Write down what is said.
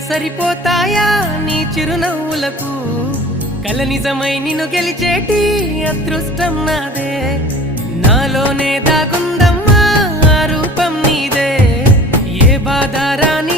సరిపోతాయా నీ చిరునవ్వులకు కల నిజమై నిన్ను గెలిచేటి అదృష్టం నాదే నాలోనే దాగుందమ్మా ఆ రూపం నీదే ఏ బాధ రాని